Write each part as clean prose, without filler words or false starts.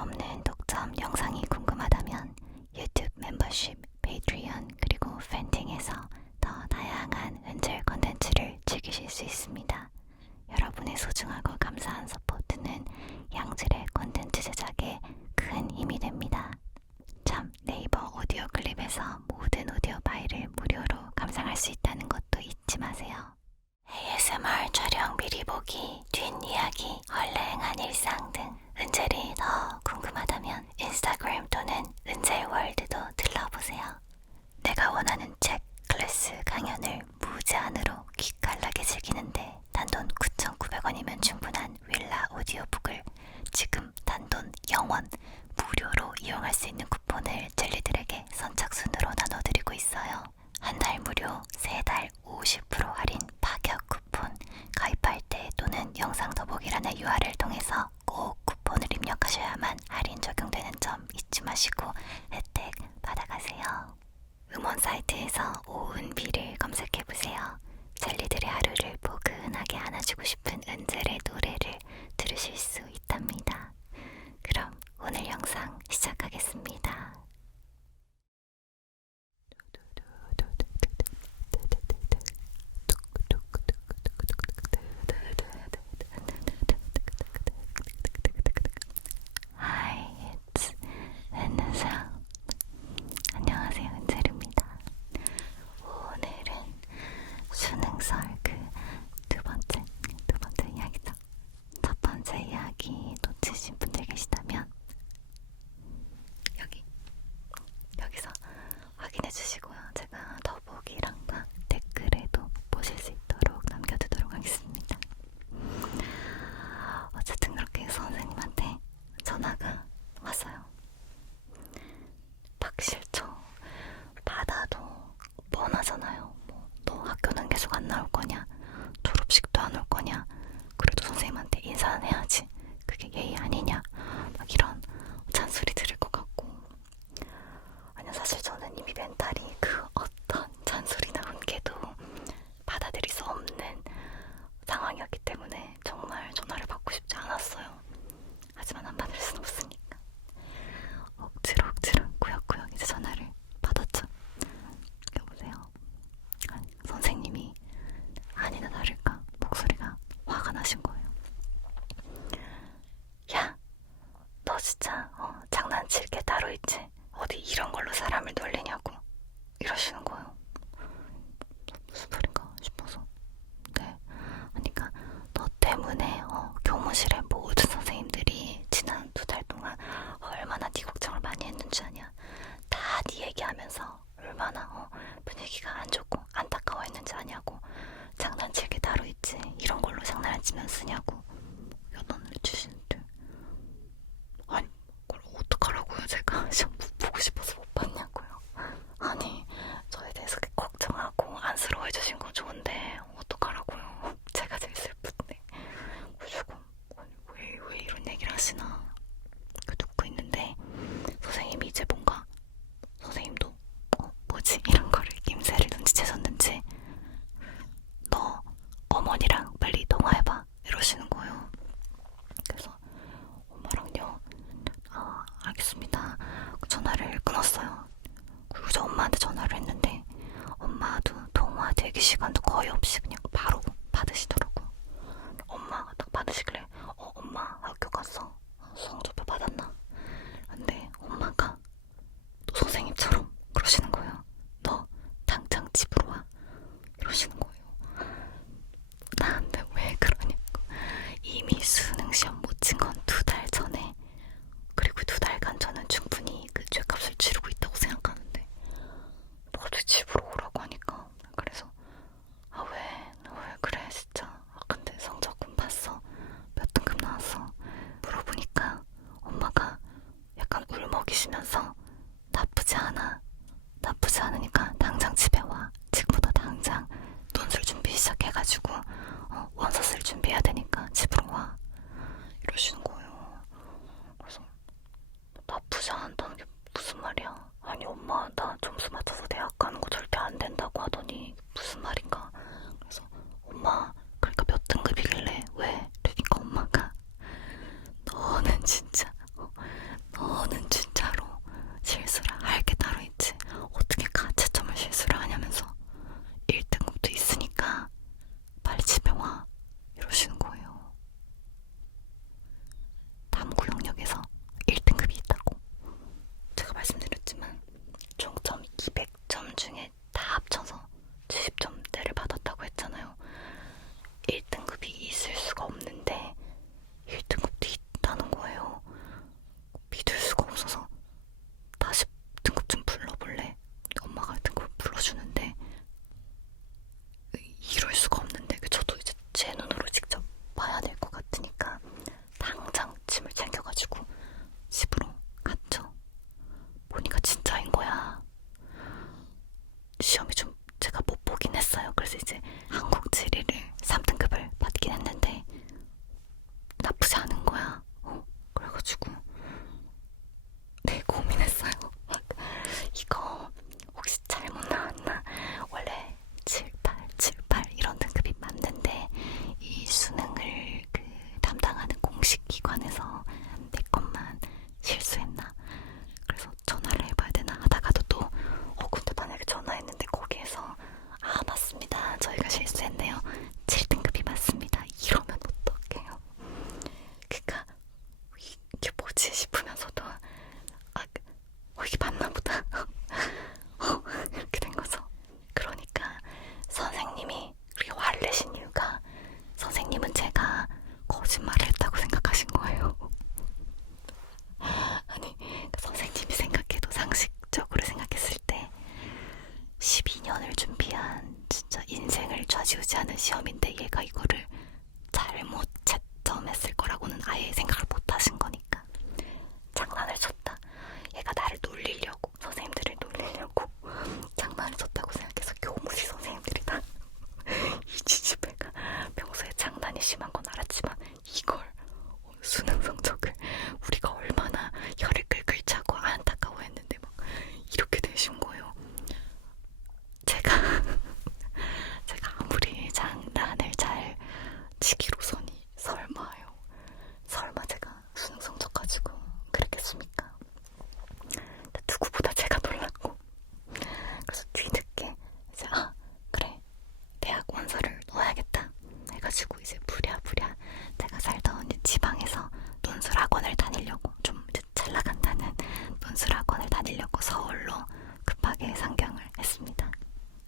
없는 독점 영상이 궁금하다면 유튜브 멤버십, 페이트리언 그리고 팬팅에서 더 다양한 은젤 컨텐츠를 즐기실 수 있습니다. 여러분의 소중하고 감사한 서포트는 양질의 컨텐츠 제작에 큰 힘이 됩니다. 참, 네이버 오디오 클립에서 모든 오디오 파일을 무료로 감상할 수 있다는 것도 잊지 마세요. ASMR 촬영 미리 보기, 뒷이야기, 헐랭한 일상 등 은젤이 더 궁금하다면 인스타그램 또는 은젤월드도 들러보세요. 내가 원하는 책, 클래스, 강연을 무제한으로 기깔나게 즐기는데 단돈 9,900원이면 충분한 윌라 오디오북을 지금 단돈 0원 무료로 이용할 수 있는 쿠폰을 젤리들에게 선착순으로 나눠드리고 있어요. 한 달 무료, 세 달 50% 할인 파격 쿠폰, 가입할 때 또는 영상 더보기란의 URL을 통해서 꼭 쿠폰을 입력하셔야만 할인 적용되는 점 잊지 마시고 혜택 받아가세요. 음원 사이트에서 오은비를 검색해보세요. 젤리들의 하루를 포근하게 안아주고 싶은 은젤의 노래를 들으실 수 있답니다. 그럼 오늘 영상 시작하겠습니다. Hi, it's 은은상. 안녕하세요, 은젤입니다. 오늘은 수능설 두 번째 이야기죠. 첫 번째 이야기 놓치신 분들 계시다면 여기서 확인해 주시고요. 제가 더보기랑 댓글에도 보실 수 있도록 남겨두도록 하겠습니다. 어쨌든 그렇게 선생님한테 전화가 왔어요. 박실초 받아도 뻔하잖아요. 너 학교는 계속 안 나올 거냐? 졸업식도 안 올 거냐? 그래도 선생님한테 인사는 해야지. 그게 예의 아니냐? 막 이런 잔소리 들을 것 같고. 아니요, 사실 저는 이미 멘탈이 그 어떤 잔소리 나온 게도 받아들일 수 없는 상황이었기 때문에 정말 전화를 받고 싶지 않았어요. 하지만 안 받을 순 없으니까 억지로 구역구역 이제 전화를 받았죠. 여보세요. 아니, 선생님이 아니나 다를까 목소리가 화가 나신 거예요. 야, 너 진짜 장난칠 게 따로 있지? 어디 이런 걸로 사람을 놀리냐고 이러시는 거예요. 무슨 소린가 싶어서. 네. 그러니까 너 때문에 교무실의 모든 선생님들이 지난 2달 동안 얼마나 네 걱정을 많이 했는지 아냐. 다 네 얘기하면서 얼마나 분위기가 안 좋고 안타까워했는지 아냐고. 장난칠 게 따로 있지. 이런 걸로 장난을 치면 쓰냐고 연언을 주시는데, 아니 그걸 어떡하라고요. 제가 시험 보고 싶어서 못 봤냐고요. 아니 저에 대해서 걱정하고 안쓰러워해 주신 건 좋은데 어떡하라고요. 제가 제일 슬픈데. 그래가지고 왜 이런 얘기를 하시나 듣고 있는데, 선생님이 이제 뭔가 선생님도 뭐지 이런 거를 낌새를 눈치채셨는지 너 어머니랑 빨리 통화해봐 이러시는 거예요. 그래서 엄마랑요, 알겠습니다. 전화를 끊었어요. 그리고 저 엄마한테 전화를 했는데 엄마도 통화 대기 시간도 거의 없이 그냥 바로 받으시더라고요. 엄마가 딱 받으시길래 엄마 학교 갔어? 성적표 받았나? 근데 엄마가 또 선생님처럼 그러시는 거예요. 너 당장 집으로 와 이러시는 거예요. 나한테 왜 그러냐고. 이미 수능 시험 못 친 건 2달 전에. 그리고 2달간 저는 충분히 그 죗값을 치르고 있다고 생각하는데 너도 집으로 오라고 하니까. 그래서 왜 그래 진짜. 근데 성적은 봤어? 몇 등급 나왔어? 물어보니까 엄마가 약간 울먹이시면서 나쁘지 않으니까 당장 집에 와. 지금부터 당장 논술 준비 시작해가지고 원서 쓸 준비해야 되니까 집으로 와 이러시는 거예요. 그래서 나쁘지 않다는 게 무슨 말이야. 아니 엄마 나 점수 맞춰서 대학 가는 거 절대 안 된다고 하더니 무슨 말인가. 그래서 엄마 그러니까 몇 등급이길래 왜? 그러니까 엄마가 너는 진짜 중에서 내 것만 실수했나? 그래서 전화를 해봐야 되나 하다가도 또 근데 만약에 전화했는데 거기에서 맞습니다. 저희가 실수했네요. 7등급이 맞습니다. 이러면 어떡해요? 그니까 이게 뭐지 싶으면서도 이게 맞나 보다. 이렇게 된 거죠. 그러니까 선생님이 그렇게 화를 내신 이유가 선생님은 제가 거짓말을 했다고 생각하신 거예요. 아니, 선생님이 생각해도 상식적으로 생각했을 때 12년을 준비한 진짜 인생을 좌지우지하는 시험인데 얘가 이거를 잘못 채점했을 거라고는 아예 생각을 못 하신 거니까 장난을 쳤다. 얘가 나를 놀리려고, 선생님들을 놀리려고 장난을 쳤다고 생각해서 교무실 선생님들이 다 이 지지배가 평소에 장난이 심한 건 알았지만 이걸 수능 성적을 우리가 얼마나 혀를 끌끌 차고 안타까워했는데 막 이렇게 되신 거예요. 제가 아무리 장난을 잘 치기로서니 설마요. 설마 제가 수능 성적 가지고 그랬겠습니까? 누구보다 제가 놀랐고 그래서 뒤늦게 이제 그래 대학 원서를 넣어야겠다 해가지고 이제 부랴부랴 제가 살던 지방에서 논술학원을 다니려고 좀 이제 잘 나간다는 논술학원을 다니려고 서울로 급하게 상경을 했습니다.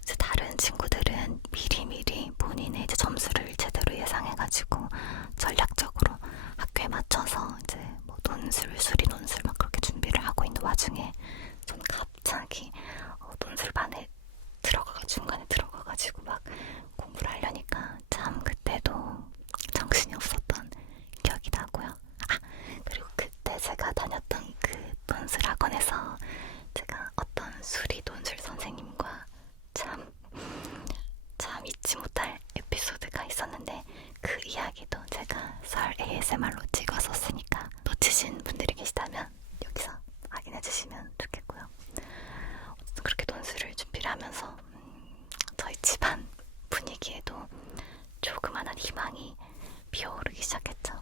이제 다른 친구들은 미리미리 본인의 이제 점수를 제대로 예상해가지고 전략적으로 학교에 맞춰서 이제 뭐 논술, 수리 논술 막 그렇게 준비를 하고 있는 와중에 저는 갑자기 논술반에 중간에 들어가가지고 막 공부를 하려니까 참 그때도 정신이 없었던 기억이 나고요. 그리고 그때 제가 다녔던 그 논술 학원에서 제가 어떤 수리 논술 선생님과 참 잊지 못할 에피소드가 있었는데 그 이야기도 제가 설 ASMR로 찍었었으니까 놓치신 분들이 계시다면 여기서 확인해 주시면 좋겠고요. 그렇게 논술을 준비를 하면서 저희 집안 분위기에도 조그만한 희망이 피어오르기 시작했죠.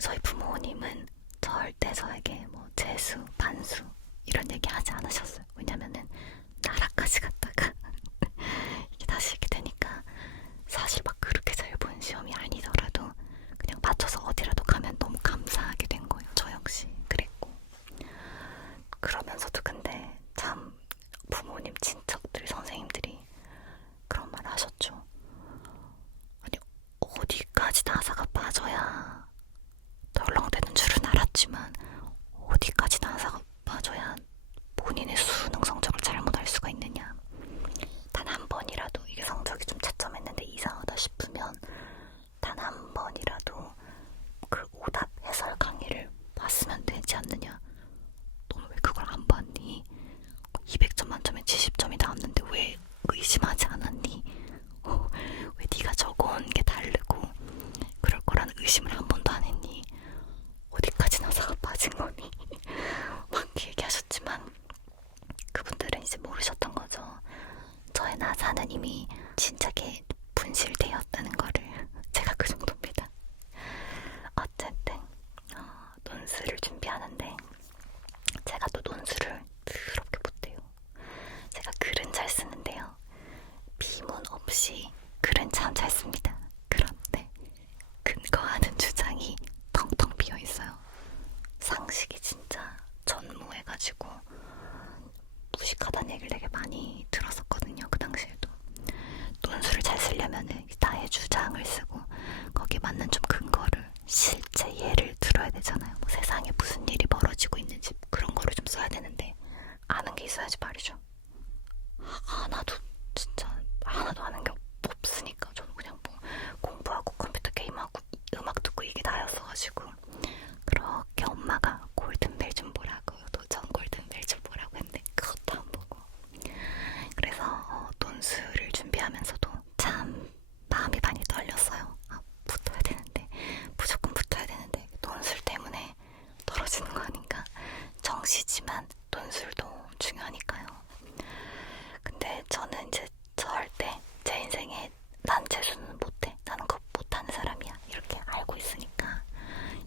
저희 부모님은 절대 저에게 뭐 재수, 반수 이런 얘기 하지 않으셨어요. 왜냐면은 나라까지 갔다가 이게 다시 이렇게 되니까 사실 막 그렇게 잘 본 시험이 아니더라도 그냥 맞춰서 어디라도 가면 너무 감사하게 된 거예요. 저 역시 그랬고. 그러면서도 근데 참 부모님, 친척들, 선생님들이 그런 말 하셨죠. 아니 어디까지 나사가 빠져야 덜렁대는 줄은 알았지만 어디까지 나사가 빠져야 본인의 수능 성적을 잘못할 수가 있느냐. 단 한 번이라도 이게 성적이 좀 채점했는데 이상하다 싶으면 단 한 번이라도 그 오답 해설 강의를 봤으면 되지 않느냐. 너는 왜 그걸 안 봤니? 200점 만점에 70점이 나왔는데 왜 의심하지 않았니? 왜 네가 적어온 게 다르고 그럴 거라는 의심을 한 번도 안 했니? 어디까지 나사가 빠진 거니? 막 얘기하셨지만 그분들은 이제 모르셨던 거죠. 저의 나사는 이미 진작에 분실되었다는 거를. 제가 그 정도입니다. 어쨌든 논술을 준비하는데 제가 또 논술을 더럽게 못해요. 제가 글은 잘 쓰는데요. 비문 없이 글은 참 잘 씁니다. 그런데 근거하는 주장이 텅텅 비어 있어요. 상식이 진짜 전무해가지고 무식하다는 얘기를 되게 많이 들었었거든요. 그 당시에도. 논술을 잘 쓰려면은 나의 주장을 쓰고 거기에 맞는 좀 근거를 실제 예를 들어야 되잖아요. 뭐 세상에 무슨 일이 벌어지고 있는지 그런 거를 좀 써야 되는데 아는 게 있어야지 말이죠. 진짜 하나도 아는 게 없으니까 저는 그냥 뭐 공부하고 컴퓨터 게임하고 음악 듣고 이게 다였어가지고 그렇게 엄마가 골든벨 좀 보라고 도전 골든벨 좀 보라고 했는데 그것도 안 보고. 그래서 논술을 준비하면서도 참 마음이 많이 떨렸어요. 붙어야 되는데 무조건 붙어야 되는데 논술 때문에 떨어지는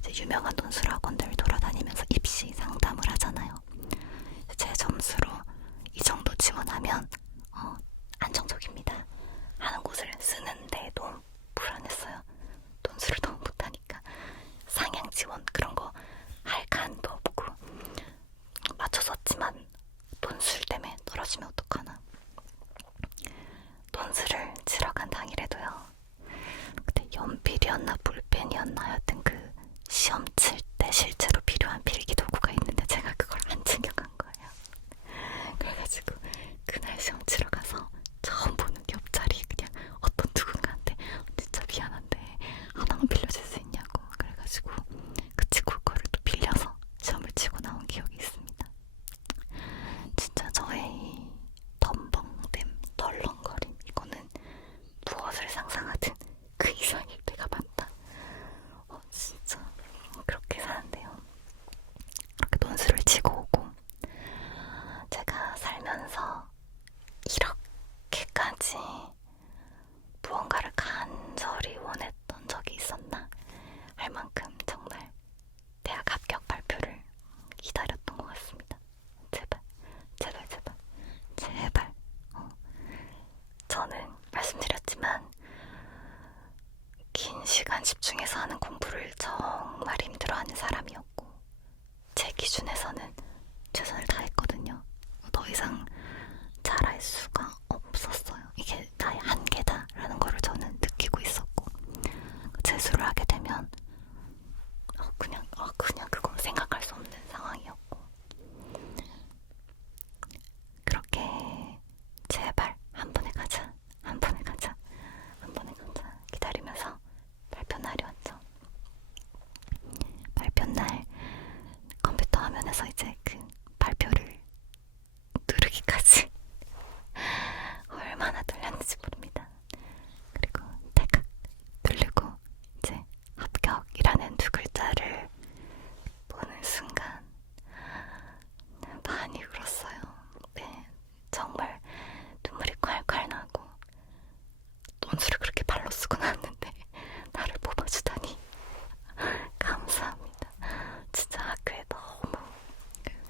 이제 유명한 논술학원들 돌아다니면서 입시 상담을 하잖아요. 제 점수로 이 정도 지원하면 안정적입니다 하는 곳을 쓰는데 너무 불안했어요. 논술을 너무 못하니까. 상향 지원 그런 거 할 간도 없고 맞춰서 했지만 논술 때문에 떨어지면 어떡하나. 논술을 치러 간 당일에도요. 그때 연필이었나 볼펜이었나 하여튼 그 시험 칠 때 실제로 필요한 필기도구가 있는데 제가 그걸 안 챙겨간 거예요. 그래가지고 그날 시험 치러 가서 처음 보는 옆자리 그냥 어떤 누군가한테 진짜 미안한데 하나만 빌려줄 수 있냐고 그래가지고 그 친구 거를 또 빌려서 시험을 치고 나온 기억이 있습니다. 진짜 저의 덤벙댐 덜렁거림 이거는 무엇을 상상하든 그 이상일 때가 많다. 진짜 그렇게 사는데요. 그렇게 논술을 치고 오고 제가 살면서 이렇게까지 무언가를 간절히 원했던 적이 있었나 할 만큼 정말 대학 합격 발표를 기다렸던 것 같습니다. 제발, 제발, 제발, 제발. 저는 말씀드렸지만 긴 시간 집중해서 하는 공부를 정말 힘들어하는 사람이었고 제 기준에서는 최선을 다했거든요. 더 이상 잘할 수가 없었어요. 이게 나의 한계다라는 거를 저는 느끼고 있었고 재수를 하게 되면 그냥 그거 생각할 수 없는 상황이었고 그렇게 제발 한 번에 가자, 한 번에 가자, 한 번에 가자 기다리면서 발표날이 왔죠. 발표날 컴퓨터 화면에서 이제 그 발표를 누르기까지 얼마나 떨렸는지 모릅니다. 그리고 탈칵 누르고 이제 합격이라는 두 글자를 보는 순간 많이 울었어요. 네, 정말 눈물이 콸콸 나고 논술을 그렇게 발로 쓰고 나왔는데 나를 뽑아주다니 감사합니다. 진짜 학교에 너무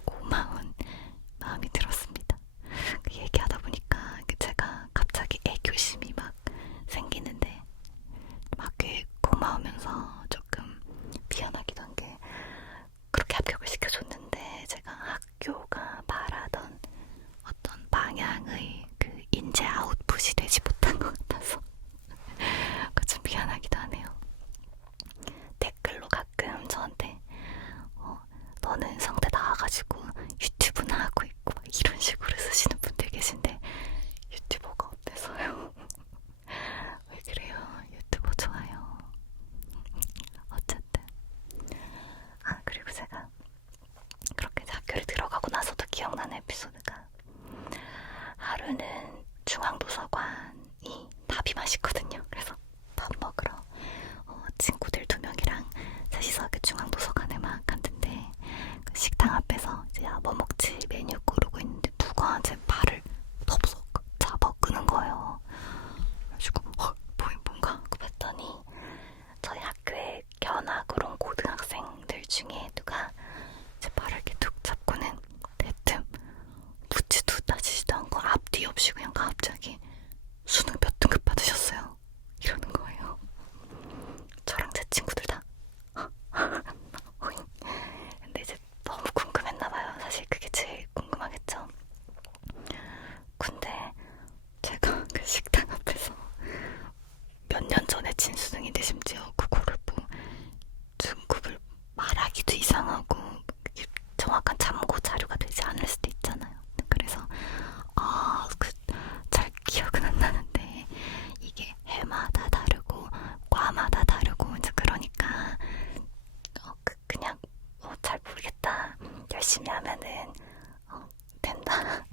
고마운 마음이 들었습니다. 얘기하다 보니까 제가 갑자기 애교심이 막 생기는데 학교에 고마우면서 조금 미안하기도 한 게 그렇게 합격을 시켜줬는데 제가 학교가 바라던 어떤 방향의 그 인재 아웃풋이 되지 못한 것 같아서 좀 미안하기도 하네요. 댓글로 가끔 저한테 너는 성대 나와가지고 유튜브나 하고 있고 막 이런 식으로 쓰시는 분들 계신데 유튜버가 어때서요? 왜 그래요? 유튜버 좋아요. 어쨌든 그리고 제가 그렇게 학교를 들어가고 나서도 기억나는 에피소드가 하루는 중앙도서관이 밥이 맛있거든요. 그래서 밥 먹으러 친구들 2명이랑 셋이서 그 중앙도서관에 막 갔는데 그 식당 앞에서 이제 뭐 먹지 메뉴 고르고 있는데 누가 제 발을 덥석 잡아 끄는 거예요. 그래가지고 뭔가 하고 봤더니 저희 학교에 견학으로 온 고등학생들 중에 누가 제 발을 이렇게 툭 잡고는 대뜸 묻지도 따지지도 않고 앞뒤 없이 그냥 갑자기 수능 몇 등급 받으셨어요 이러는 거예요. 저랑 제 친구들 다 근데 이제 너무 궁금했나봐요. 사실 그게 제일 궁금하겠죠. 근데 제가 그 식당 앞에서 몇 년 전에 친 수능인데 심지어 그거를 뭐 등급을 말하기도 이상하고 정확한 참고 자료가 되지 않을 수도 있잖아요. 그래서 잘 기억은 안 나는데 이게 해마다 다르고 과마다 다르고 이제 그러니까 그냥 잘 모르겠다. 열심히 하면은 된다.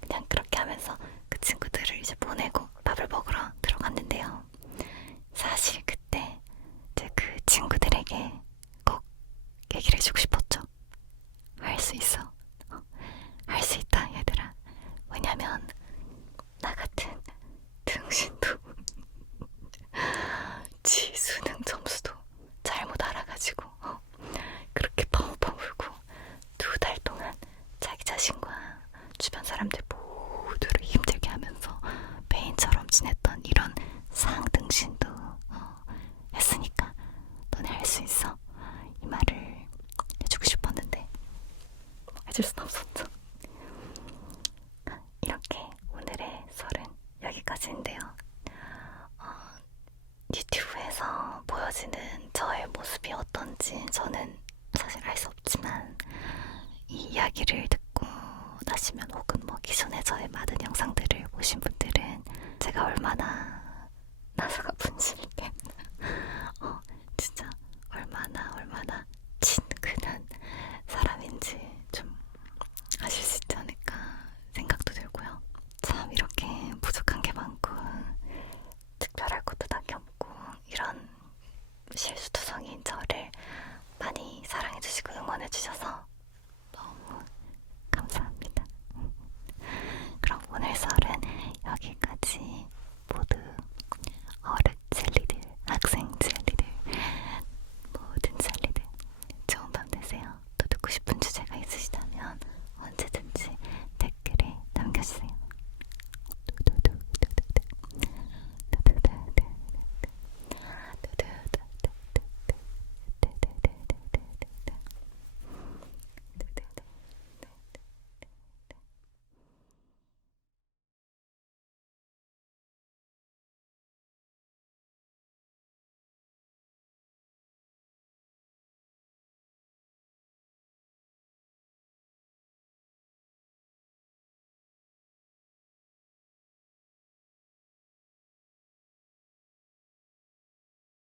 그냥 그렇게 하면서 그 친구들을 이제 보내고 밥을 먹으러 들어갔는데요. 사실 그때 이제 그 친구들에게 꼭 얘기를 해주고 싶었죠. 할 수 있어. 할 수 있다 얘들아. 왜냐면 나 같은 등신도 지 수능 점수도 잘못 알아가지고 가질 순 없었죠. 이렇게 오늘의 썰은 여기까지인데요. 유튜브에서 보여지는 저의 모습이 어떤지 저는 사실 알 수 없지만 이 이야기를 듣고 나시면 혹은 뭐 기존에 저의 많은 영상들을 보신 분들은 제가 얼마나 나사가 분실된 진짜 얼마나 친근한 사람인지 좀 아실 수 있지 않을까 생각도 들고요. 참 이렇게 부족한 게 많고 특별할 것도 딱히 없고 이런 실수투성이인 저를 많이 사랑해주시고 응원해주셔서